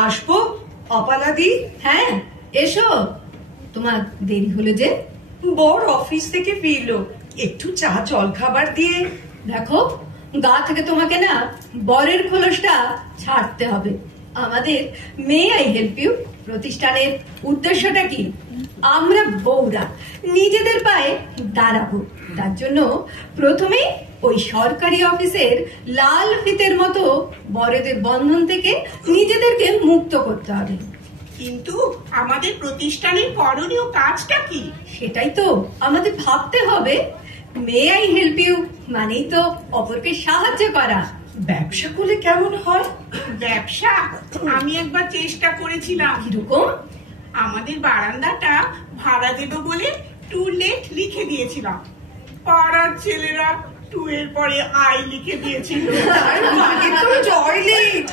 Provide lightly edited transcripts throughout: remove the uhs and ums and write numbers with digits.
আসবো অপালাদি? হ্যাঁ এসো, তোমার দেরি হলো যে? বর অফিস থেকে ফিরলো, একটু চা জল খাবার দিয়ে। দেখো, গা থেকে তোমাকে না বরের খোলসটা ছাড়তে হবে। আমাদের মে আই হেল্প ইউ প্রতিষ্ঠানের উদ্দেশ্যটা কি? আমরা বউরা নিজেদের পায়ে দাঁড়াবো, তার জন্য প্রথমে ওই সরকারি অফিসের লাল ফিতের মতো বড়দের বন্ধন থেকে নিজেদেরকে মুক্ত করতে হবে। কিন্তু আমাদের প্রতিষ্ঠানের করণীয় কাজটা কি? সেটাই তো আমাদের ভাবতে হবে। মে আই হেল্প ইউ মানেই তো অপরকে সাহায্য করা। ব্যবসা করলে কেমন হয়? ব্যবসা আমি একবার চেষ্টা করেছিলাম। কিরকম? আমাদের বারান্দাটা ভাড়া দেব বলে টু লেট লিখে দিয়েছিলাম। পাড়ার ছেলেরা টু এর পরে আই লিখে দিয়েছিল। তার মানে তো টয়লেট,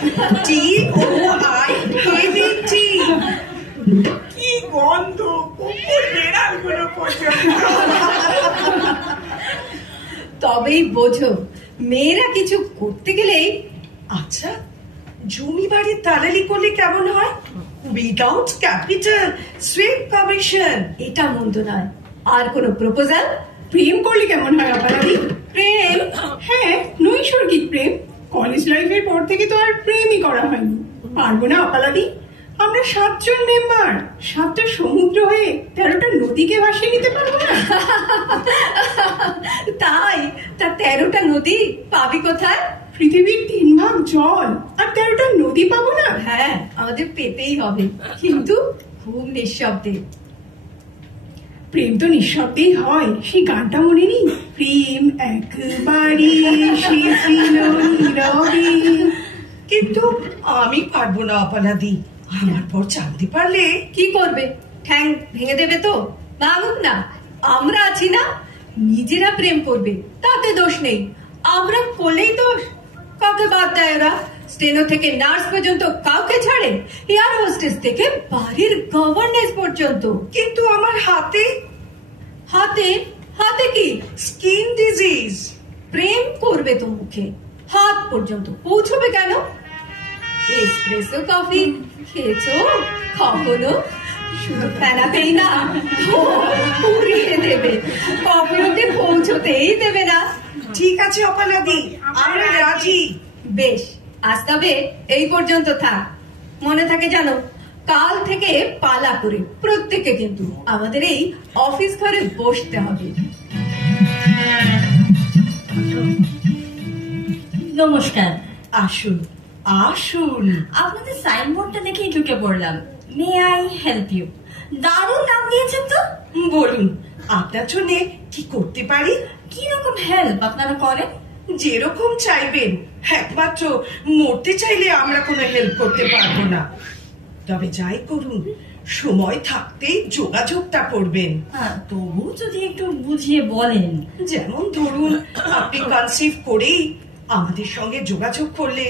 TOI টি। কি গন্ধ, কুকুর বেড়াল গুলো পর্যন্ত। তবেই বোঝো মেয়েরা কিছু করতে গেলেই। আচ্ছা, জমি বাড়ির দালালি করলে কেমন হয়? Without capital, straight commission. এটা মন্দ নয়। আর কোন প্রপোজাল? প্রেম করলে কেমন হয় অপালাদি? প্রেম? হ্যাঁ, নৈসর্গিক প্রেম। কলেজ লাইফের পর থেকে তো আর প্রেমই করা হয়নি। পারবো না অপালাদি? আমরা 7 জন মেম্বার, 7টা সমুদ্র হয়ে 13টা নদীকে ভাসিয়ে নিতে পারবো না? তাই? তা 13টা নদী পাবি কোথায়? পৃথিবীর 3 ভাগ জল আর 13টা নদী পাবো না? হ্যাঁ, আমাদের পেতেই হবে, কিন্তু খুব নিঃশব্দে। প্রেম তো নিঃশব্দেই হয়, সেই গানটা মনে নেই? প্রেম একবারে এসেছিল নীরবে। কিন্তু আমি পারবো না অপালাদি। আমার পর জানতে পারলে? কি করবে? ঠ্যাং ভেঙে দেবে তো? ভাঙুক না, আমরা আছি না। নিজেরা প্রেম করবে, তাতে দোষ নেই। আমরা করলেই দোষ। কাউকে বাদ দেয় ওরা? স্টেনো থেকে নার্স পর্যন্ত কাউকে ছাড়ে, এয়ার হোস্টেস থেকে বাড়ির গভর্নেন্স পর্যন্ত। কিন্তু আমার হাতে হাতে? হাতে কি? Skin disease. প্রেম করবে তো মুখে, হাত পর্যন্ত পৌঁছবে কেন? এসপ্রেসো কফি খেয়েছো কখনো? শুধু ফেনাতেই না, পুড়িয়ে দেবে, কখনোতে পৌঁছতেই দেবে না। ঠিক আছে অপালাদি, আমরা রাজি। বেশ, আজ তবে এই পর্যন্ত থাক। মনে থাকে জানো, কাল থেকে পালা করে প্রত্যেকে কিন্তু আমাদের এই অফিস ঘরে বসতে হবে। নমস্কার। আসুন আসুন। আপনাদের সাইনবোর্ডটা দেখেই ঢুকে পড়লাম। মে আই হেল্প ইউ, দারুণ নাম দিয়েছেন তো। বলুন, আপনার জন্য কি করতে পারি? কি রকম হেল্প আপনারা করেন? যেরকম চাইবেন। একমাত্র মরতে চাইলে আমরা কোনো হেল্প করতে পারবো না। তবে যাই করুন, সময় থাকতেই যোগাযোগটা করবেন। তবু যদি একটু বুঝিয়ে বলেন। যেমন ধরুন, আপনি কনসিভ করেই আমাদের সঙ্গে যোগাযোগ করলে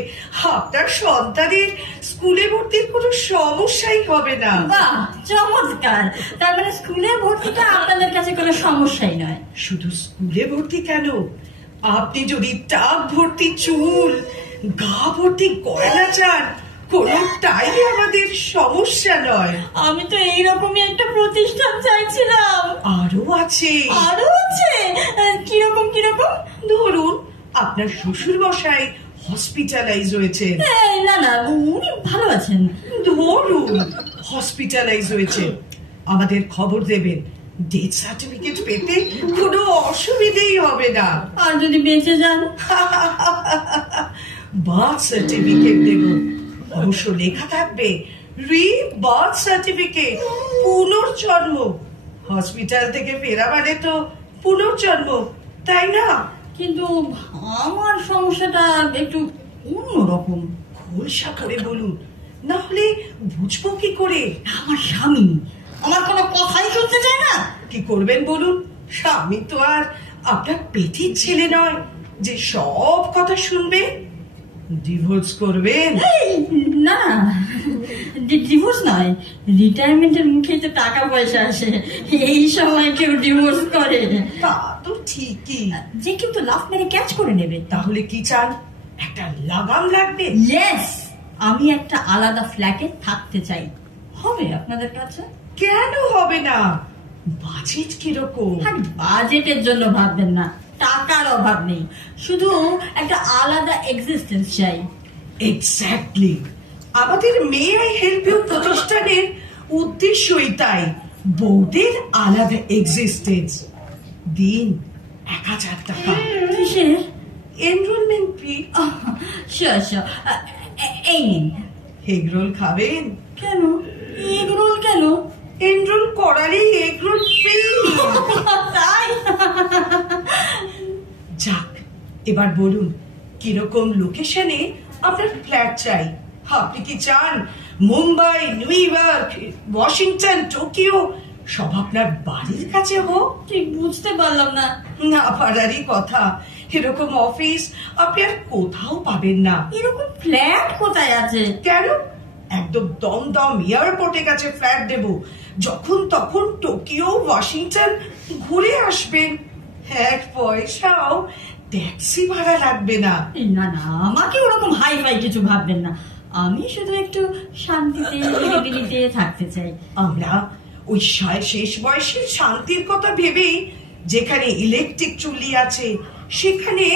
আপনার সন্তানের স্কুলে ভর্তির কোনো সমস্যাই হবে না। বাহ, চমৎকার। তার মানে স্কুলে ভর্তিটা আপনাদের কাছে কোনো সমস্যাই নয়। শুধু স্কুলে ভর্তি কেন, আপনি যদি টাক ভর্তি চুল, গা ভর্তি গয়না চান, কোনটাই আমাদের সমস্যা নয়। আমি তো এইরকমই একটা প্রতিষ্ঠান চাইছিলাম। আরো আছে। আরো আছে? কিরকম কিরকম? ধরুন, আপনার শ্বশুর মশাই হসপিটালাইজ হয়েছে। না না, উনি ভালো আছেন। ধরুন হসপিটালাইজ হয়েছে, আমাদের খবর দেবেন। ডেথ সার্টিফিকেট পেতে কোনো অসুবিধেই হবে না। আর যদি বেঁচে যান? বার্থ সার্টিফিকেট দেব, অবশ্য লেখা থাকবে রিবার্থ সার্টিফিকেট, পুনর্জন্ম। হসপিটাল থেকে ফেরা মানে তো পুনর্জন্ম, তাই না? কিন্তু আমার সমস্যাটা একটু অন্যরকম। খোলসা করে বলুন, না হলে বুঝবো কি করে? আমার স্বামী আমার কোনো কথাই শুনতে চায় না। কি করবেন বলুন? স্বামী তো আর আপনার পেটির ছেলে নয় যে সব কথা শুনবে। ডিভোর্স করবেন? না, ডিভোর্স নয়, রিটায়ারমেন্টের মুখে তো টাকা পয়সা আসে, এই সময় কেউ ডিভোর্স করে? তা তো ঠিকই, যে কিন্তু লাফ মেরে ক্যাচ করে নেবে। তাহলে কি চান? একটা লাগাম লাগবে। ইয়েস, আমি একটা আলাদা ফ্ল্যাটে থাকতে চাই, হবে আপনাদের কাছে? কেন হবে না? বাজেট কিরকম? আর বাজেটের জন্য ভাববেন না, টাকার অভাব নেই, শুধু একটা আলাদা এক্সিস্টেন্স চাই। এক্স্যাক্টলি, আমাদের মে আই হেল্প ইউ প্রতিষ্ঠানের উদ্দেশ্যই তাই, বউদের আলাদা এক্সিস্টেন্স। দিন 1000 টাকা কিসের? এনরোলমেন্ট ফি। শিওর শিওর, এই নিন। এগ রোল খাবেন? কেন এগ রোল? কেন? এনরোল করালেই এগ রোল ফ্রি। তাই? যাক, এবার বলুন কিরকম লোকেশনে আপনার ফ্ল্যাট চাই? আপনি কি চান Mumbai, new York, Washington, Tokyo সব আপনার বাড়ির কাছে হোক? ঠিক বুঝতে পারলাম না। না পারারই কথা, এরকম অফিস আপনি আর কোথাও পাবেন না। এরকম ফ্ল্যাট কোথায় আছে? কেন? একদম দমদম এয়ারপোর্টের কাছে ফ্ল্যাট দেব, যখন তখন টোকিও, ওয়াশিংটন ঘুরে আসবেন, এক পয়সাও ট্যাক্সি ভাড়া লাগবে না। না না, আমাকে ওরকম হাই ফাই কিছু ভাববেন না, আমি শুধু একটু শান্তিতে নিরিবিলিতে থাকতে চাই। আমরা ওই শেষ বয়সের শান্তির কথা ভেবেই যেখানে ইলেকট্রিক চুল্লি আছে সেখানে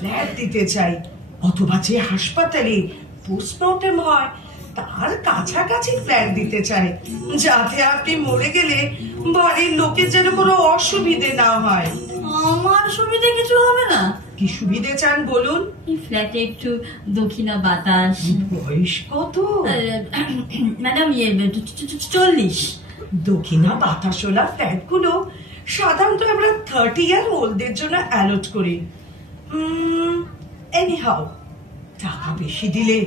ফ্ল্যাট দিতে চাই, অথবা যে হাসপাতালে পোস্টমর্টেম হয় তার কাছাকাছি ফ্ল্যাট দিতে চাই, যাতে আপনি মরে গেলে বাড়ির লোকের যেন কোনো অসুবিধে না হয়। আমার সুবিধে কিছু হবে না। কি সুবিধে চান বলুন? এই ফ্ল্যাটে একটু দক্ষিণা বাতাস। বয়স কত? ম্যাডাম 40। দক্ষিণা বাতাসোলা ফ্ল্যাট গুলো সাধারণত আমরা 30 ইয়ার ওল্ডদের জন্য অ্যালট করি। এনিহাউ, টাকা বেশি দিলে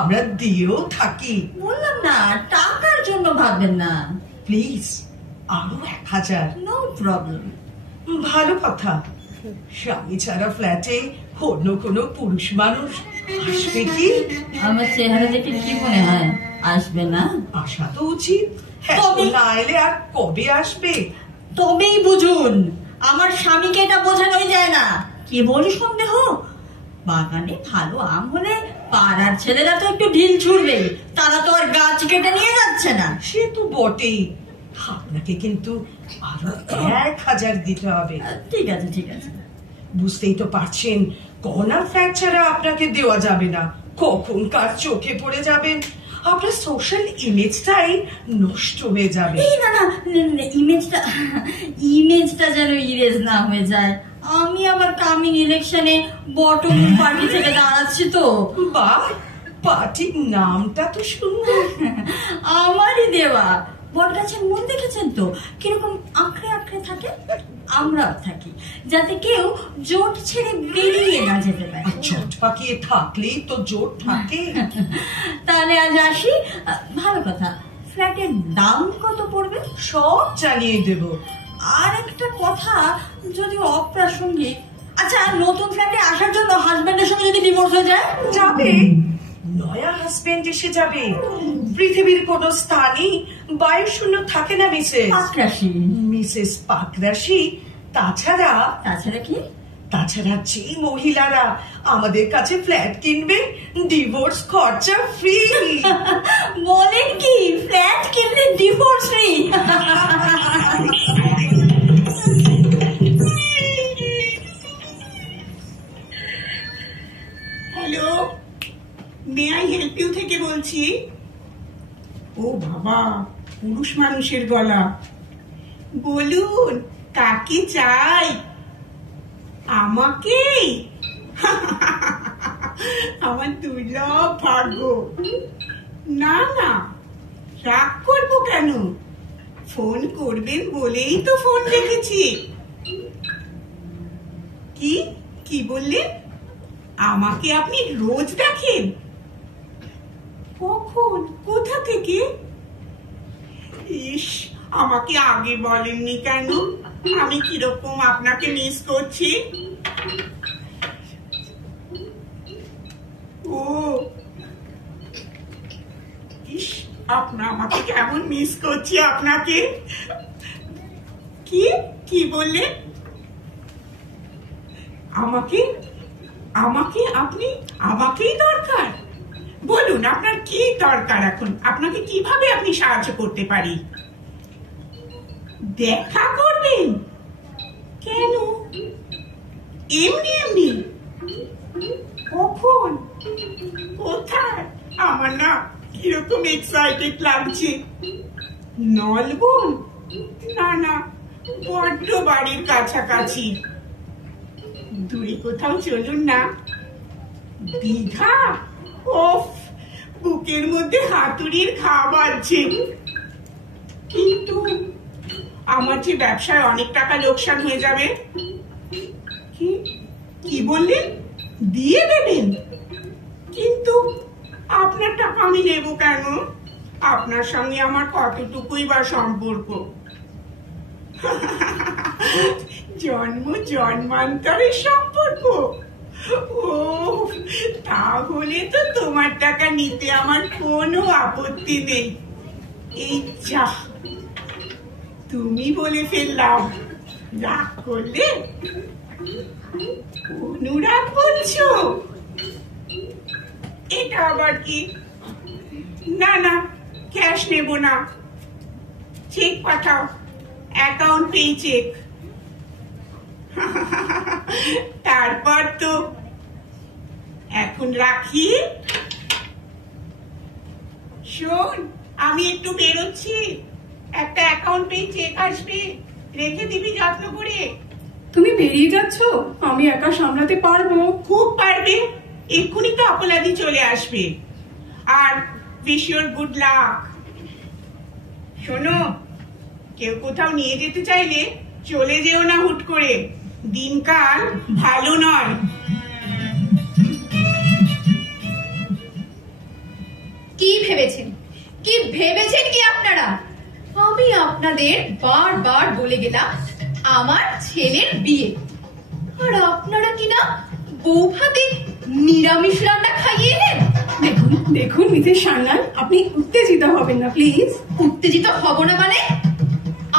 আমরা দিয়েও থাকি। বললাম না, টাকার জন্য ভাববেন না। প্লিজ আরো 1000। No problem. ভালো কথা, স্বামী ছাড়া ফ্ল্যাটে অন্য কোনো পুরুষ মানুষ আসবে কি? আমার চেহারা দেখে কি মনে হয় আসবে না? আসা তো উচিত, তবে- না এলে আর কবে আসবে? তবেই বুঝুন, আমার স্বামীকে এটা বোঝানোই যায় না, কেবল সন্দেহ। বাগানে ভালো আম হলে পাড়ার ছেলেরা তো একটু ঢিল ছুড়বে, তারা তো আর গাছ কেটে নিয়ে যাচ্ছে না। সে তো বটেই, আপনাকে কিন্তু আরো 1000 দিতে হবে। ঠিক আছে ঠিক আছে। বুঝতেই তো পারছেন, কর্নার ফ্ল্যাট ছাড়া আপনাকে দেওয়া যাবে না, কখন কার চোখে পড়ে যাবেন, আপনার সোশ্যাল ইমেজটাই নষ্ট হয়ে যাবে। এই না না, ইমেজটা যেন ইরেজ না হয়ে যায়। আমি আবার কামিং ইলেকশনে বটম পার্টি থেকে দাঁড়াচ্ছি তো। বাহ, পার্টির নামটা তো সুন্দর। আমারই দেওয়া। বট গাছের মন দেখেছেন তো কিরকম আঁকড়ে আঁকড়ে থাকে? আমরাও থাকি, যাতে কেউ জোট ছেড়ে বেরিয়ে না যেতে পারে। আর চট পাকিয়ে থাকলেই তো জোর থাকে। তাহলে আজ আসি। ভালো কথা, ফ্ল্যাটের দাম কত পড়বে? সব জানিয়ে দেব। আর একটা কথা, যদি অপ্রাসঙ্গিক, আচ্ছা নতুন ফ্ল্যাটে আসার জন্য হাজবেন্ডের সঙ্গে যদি ডিভোর্স হয়ে যায়? যাবে, নয়া হাজবেন্ড এসে যাবে। পৃথিবীর কোন স্থানই বায়ুশূন্য থাকে না মিসেস পাকরাশি। তাছাড়া কি? তাছাড়া যে মহিলারা আমাদের কাছে ফ্ল্যাট কিনবে ডিভোর্স খরচা ফ্রি। বলেন কি, ফ্ল্যাট কিনলে divorce free? Hello, may I help you থেকে বলছি। ও বাবা, পুরুষ মানুষের গলা। বলুন কাকে চাই? আমাকেই? আমার দুর্লভ ভাগ্য। না না, রাগ করবো কেন? ফোন করবেন বলেই তো ফোন রেখেছি। কি কি বললেন? আমাকে আপনি রোজ দেখেন? কখন, কোথা থেকে? ইস, আমাকে আগে বলেননি কেন? আমি কিরকম আপনাকে মিস করছি। ও ইস, আমাকে কেমন মিস করছি আপনাকে। কি কি বললেন? আমাকে আমাকে আপনি আমাকেই দরকার? বলুন আপনার কি দরকার এখন? আপনাকে কিভাবে আপনি সাহায্য করতে পারি? দেখা করবেন? কেন? এমনি এমনি? কখন? কোথায়? আমার না কিরকম এক্সাইটেড লাগছে। নলবন? না না, বড্ড বাড়ির কাছাকাছি। দূরে কোথাও চলুন না। দীঘা? ওফ, বুকের মধ্যে হাতুড়ির ঘা বাজছে। কিন্তু আমার যে ব্যবসায় অনেক টাকা লোকসান হয়ে যাবে। কি বললেন? দিয়ে দেবেন? কিন্তু আপনার টাকা আমি নেব কেন? আপনার সঙ্গে আমার কতটুকুই বা সম্পর্ক? জন্ম জন্মান্তরের সম্পর্ক? ও, তাহলে তো তোমার টাকা নিতে আমার কোনো আপত্তি নেই। এই যা, তুমি বলে ফেললাম। রাগ করলে? অনুরাগ বলছো? এটা আবার কি? না না, ক্যাশ নেব না, চেক পাঠাও, অ্যাকাউন্টেই চেক। তারপর তো এখন রাখি। শোন, আমি একটু বেরোচ্ছি, একটা অ্যাকাউন্টেই চেক আসবে, রেখে দিবি যত্ন করে। তুমি বেরিয়ে যাচ্ছ? আমি একা সামলাতে পারবো? খুব পারবে, এক্ষুনি তো অপলাদি চলে আসবে। আর উইশ ইউর গুড লাক। শোনো, কেউ কোথাও নিয়ে যেতে চাইলে চলে যেও না হুট করে, দিনকাল ভালো নয়। কি ভেবেছেন কি আপনারা? আমি আপনাদের বারবার বলে গেলাম আমার ছেলের বিয়ে, আর আপনারা কিনা বউ ভাতে নিরামিষ রান্না খাইয়ে এলেন। দেখুন মিসেস সান্যাল, আপনি উত্তেজিত হবেন না প্লিজ। উত্তেজিত হব না মানে?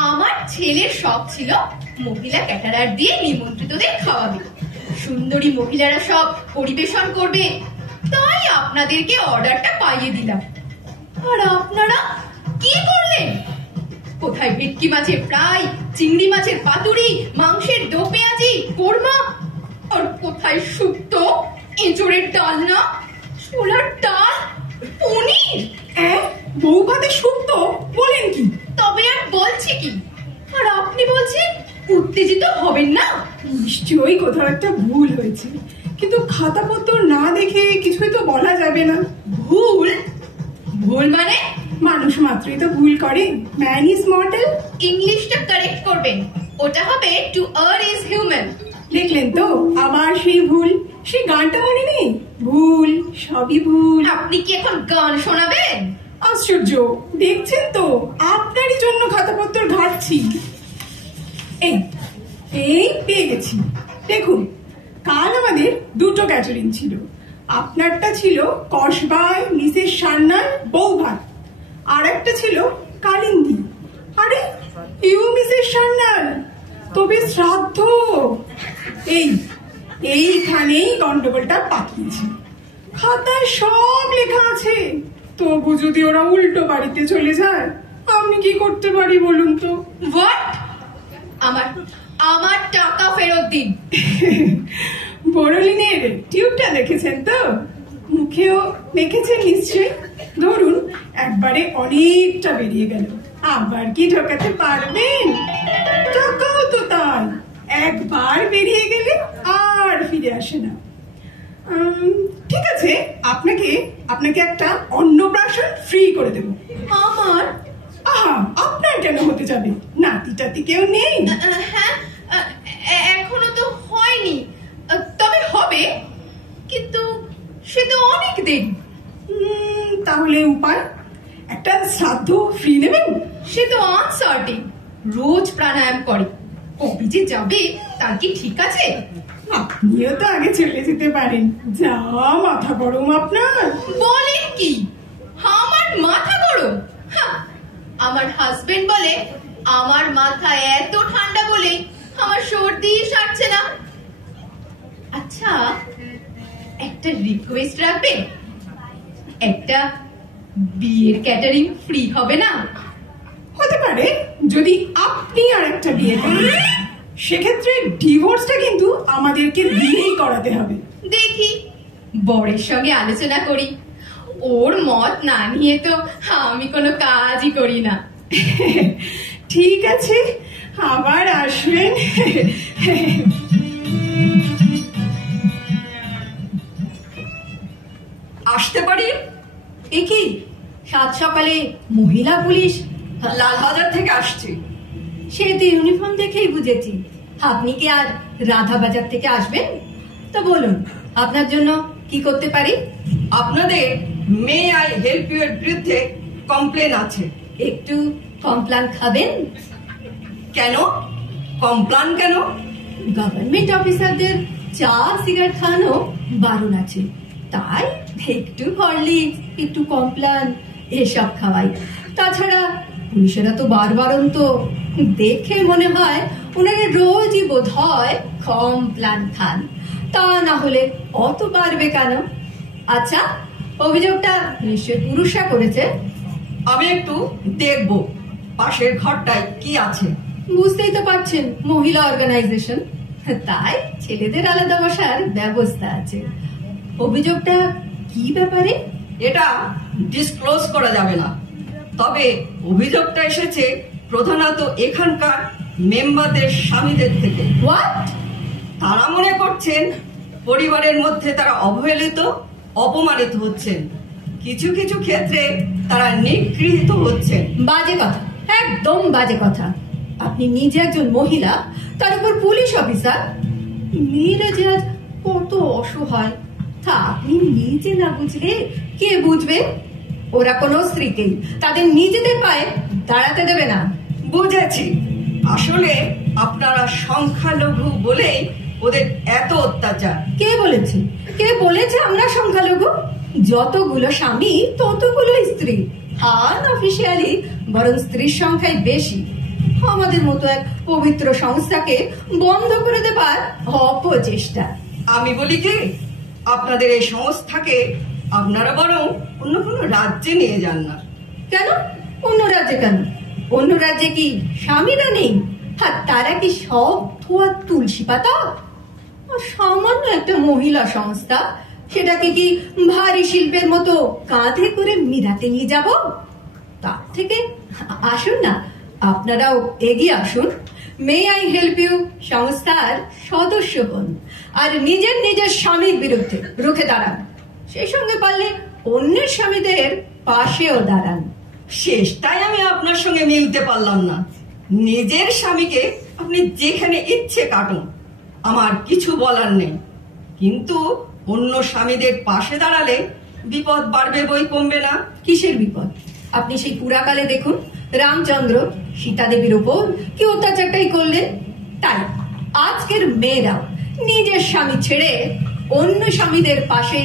আমার ছেলের শখ ছিল মহিলা ক্যাটারার দিয়ে নিমন্ত্রিতদের খাওয়াবে, সুন্দরী মহিলারা সব পরিবেশন করবে, তাই আপনাদেরকে অর্ডারটা পাইয়ে দিলাম। আর আপনারা কি করলেন? কোথায় ভেটকি মাছের ফ্রাই, চিংড়ি মাছের পাতুরি, মাংসের দো পেঁয়াজি, কোরমা, আর কোথায় শুক্তো, এঁচড়ের ডালনা, ছোলার ডাল, পনির। বউ ভাতে শুক্তো বলেন কি? তবে আর বলছি কি? আর আপনি বলছেন উত্তেজিত হবেন না? নিশ্চয়ই কোথাও একটা ভুল হয়েছে, কিন্তু খাতাপত্র না দেখে কিছুই তো বলা যাবে না। ভুল? ভুল মানে? মানুষ মাত্রই তো ভুল করে, ম্যান ইজ মর্টাল। ইংলিশটা কারেক্ট করবেন, ওটা হবে টু আর্ন ইজ হিউম্যান। দেখলেন তো আবার সেই ভুল, সেই গানটা মনে নেই? ভুল, সবই ভুল। আপনি কি এখন গান শোনাবেন? আশ্চর্য, দেখছেন তো আপনারই জন্য খাতাপত্র ঘাটছি। এই এই পেয়ে গেছি, দেখুন। কাল আমাদের দুটো ক্যাটারিং ছিল, আপনারটা ছিল কসবায় মিসেস সান্যাল বউ ভাত, আর একটা ছিল কালিন্দী। আরে ইউ মিসেস সান্যাল, তবে শ্রাদ্ধ। এইখানেই গন্ডগোলটা পাকিয়েছে। খাতায় সব লেখা আছে, তবু যদি ওরা উল্টো বাড়িতে চলে যায়, আমি কি করতে পারি বলুন তো? হোয়াট? আমার টাকা ফেরত দিন। বোরোলিনের টিউবটা দেখেছেন তো? মুখেও দেখেছেন নিশ্চয়ই। ধরুন একবারে অনেকটা বেরিয়ে গেল, আবার কি ঢোকাতে পারবেন? টাকাও তো তাই, একবার বেরিয়ে গেলে আর ফিরে আসে না। ঠিক আছে, আপনাকে একটা অন্নপ্রাশন ফ্রি করে দেব। আমার? আপনার কেন হতে যাবে? নাতি টাতি কেউ নেই? হ্যাঁ, এখনো তো হয়নি, তবে হবে, কিন্তু সে তো অনেক দেরি। তাহলে উপায়? একটা শ্রাদ্ধ ফ্রি নেবেন? সে তো আনসার্টেন, রোজ প্রাণায়াম করে, কবে যে যাবে তার কি ঠিক আছে? আপনিও তো আগে চলে যেতে পারেন, যা মাথা গরম আপনার। বলেন কি? আমার মাথা গরম? আমার হাজবেন্ড বলে আমার মাথা এত ঠান্ডা বলে আমার সর্দি সারছে না। আচ্ছা, একটা রিকোয়েস্ট রাখবেন? একটা বিয়ের ক্যাটারিং ফ্রি হবে না? হতে পারে যদি আপনি আর একটা বিয়ে করেন, সেক্ষেত্রে ডিভোর্সটা কিন্তু আমাদেরকে দিয়েই করাতে হবে। দেখি, বরের সঙ্গে আলোচনা করি। ওর মত না নিয়ে তো আমি কোনো কাজই করি না। ঠিক আছে, আবার আসবেন। আসতে পারি? এ কি সাত সকালে মহিলা পুলিশ? লালবাজার থেকে আসছি। সে তো ইউনিফর্ম দেখেই বুঝেছি। আপনি কি আর রাধাবাজার থেকে আসবেন? তো বলুন, আপনার জন্য কি করতে পারি? আপনাদের মে আই হেল্প ইউ এর বিরুদ্ধে কমপ্লেন আছে। একটু কমপ্লান খাবেন? কেন কমপ্লেন কেন? গভর্নমেন্ট অফিসারদের চা সিগারেট খাওয়ানো বারণ আছে, তাই একটু হরলিক্স, একটু কমপ্লান এসব খাওয়াই। তাছাড়া পুলিশেরা তো বারবারন্ত, দেখে মনে হয় ওনারা রোজই বোধ হয় কমপ্লান খান। তা না হলে অত পারবে কেন? আচ্ছা, অভিযোগটা নিশ্চয় পুরুষরা করেছে। আমি একটু দেখব পাশের ঘরটায় কি আছে। বুঝতেই তো পারছেন, মহিলা অর্গানাইজেশন, তাই ছেলেদের আলাদা বসার ব্যবস্থা আছে। অভিযোগটা কি ব্যাপারে? এটা ডিসক্লোজ করা যাবে না, তবে অভিযোগটা এসেছে প্রধানত এখানকার মেম্বারদের স্বামীদের থেকে। হোয়াট? তারা মনে করছেন পরিবারের মধ্যে তারা অবহেলিত, অপমানিত হচ্ছেন। কিছু কিছু ক্ষেত্রে তারা নিগৃহীত হচ্ছেন। বাজে কথা, একদম বাজে কথা। আপনি নিজে একজন মহিলা, তার উপর পুলিশ অফিসার। মেয়েরা যে আজ কত অসহায়, তা আপনি নিজে না বুঝলে কে বুঝবে? ওরা কোনো স্ত্রীকেই তাদের নিজেদের পায়ে দাঁড়াতে দেবে না। বুঝেছি, আসলে আপনারা সংখ্যালঘু বলেই ওদের এত অত্যাচার। কে বলেছে? কে বলেছে আমরা সংখ্যালঘু? যতগুলো স্বামী ততগুলো স্ত্রী। অফিসিয়ালি বরং স্ত্রীর সংখ্যাই বেশি। আমাদের মতো এক পবিত্র সংস্থাকে বন্ধ করে দেবার অপচেষ্টা। আমি বলি কি, আপনাদের এই সংস্থাকে আপনারা বরং অন্য কোনো রাজ্যে নিয়ে যান না। কেন অন্য রাজ্যে? কেন অন্য রাজ্যে কি স্বামীরা নেই? আর তারা কি সব ধোয়া তুলসী পাতা? আর সামান্য একটা মহিলা সংস্থা, সেটাকে কি ভারী শিল্পের মতো কাঁধে করে মিরাতে নিয়ে যাব? তার থেকে আসুন না, আপনারাও এগিয়ে আসুন, মে আই হেল্প ইউ সংস্থার সদস্য হন আর নিজের নিজের স্বামীর বিরুদ্ধে রুখে দাঁড়ান। সেই সঙ্গে পারলে অন্যের স্বামীদের পাশেও দাঁড়ান। শেষটাই আমি আপনার সঙ্গে মিলতে পারলাম না। নিজের স্বামীকে আপনি যেখানে ইচ্ছে কাটুন, আমার কিছু বলার নেই, কিন্তু অন্য স্বামীদের পাশে দাঁড়ালে বিপদ বাড়বে বই কমবে না। কিসের বিপদ? আপনি সেই পুরাকালে দেখুন, রামচন্দ্র সীতা দেবীর উপর কি অত্যাচারটাই করলেন। তাই আজকের মেয়েরাও নিজের স্বামী ছেড়ে অন্য স্বামীদের পাশে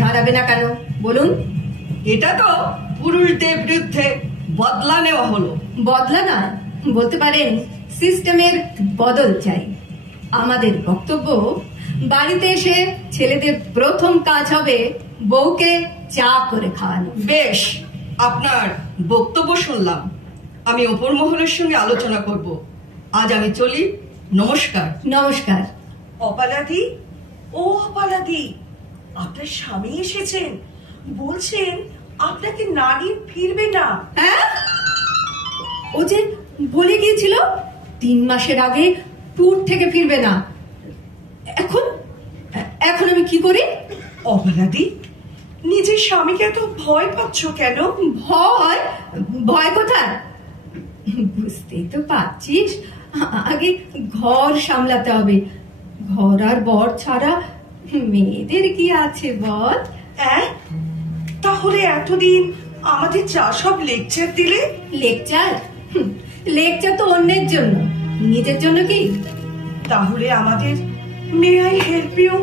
দাঁড়াবে না কেন বলুন? এটা তো পুরুষদের বিরুদ্ধে বদলা নেওয়া হলো। বদলা না, বলতে পারেন সিস্টেমের বদল চাই। আমাদের বক্তব্য, বাড়িতে এসে ছেলেদের প্রথম কাজ হবে বউকে চা করে খাওয়ানো। বেশ, আপনার বক্তব্য শুনলাম, আমি ওপর মহলের সঙ্গে আলোচনা করব। আজ আমি চলি, নমস্কার। নমস্কার। অপালাদি, ও অপালাদি, আপনার স্বামী এসেছেন, বলছেন আপনাকে নারী ফিরবে না। হ্যাঁ, ও যে বলে গিয়েছিল 3 মাসের আগে ট্যুর থেকে ফিরবে না। এখন এখন আমি কি করি? অপালাদি, নিজের স্বামীকে এত ভয় পাচ্ছ কেন? ভয়? ভয় কোথায়? বুঝতেই তো পারছিস, আগে ঘর সামলাতে হবে। ঘর আর বর ছাড়া মেয়েদের কি আছে বল? তাহলে এতদিন আমাদের যা সব লেকচার দিলে? লেকচার? লেকচার তো অন্যের জন্য, নিজের জন্য কি? তাহলে আমাদের মে আই হেল্প ইউ,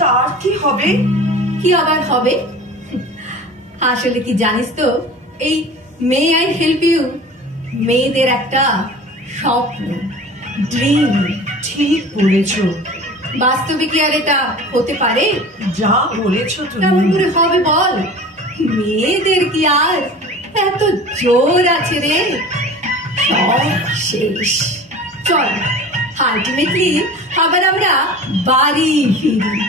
তার কি হবে? কি আবার হবে? আসলে কি জানিস তো, এই মে আই হেল্প ইউ মেয়েদের একটা স্বপ্ন, ড্রিম। ঠিক বলেছ। বাস্তবে কি আর এটা হতে পারে? যা বলেছ কেমন তুমি। করে হবে বল? মেয়েদের কি আর এত জোর আছে রে? সব শেষ। চল আলটিমেটলি আবার আমরা বাড়ি ফিরি।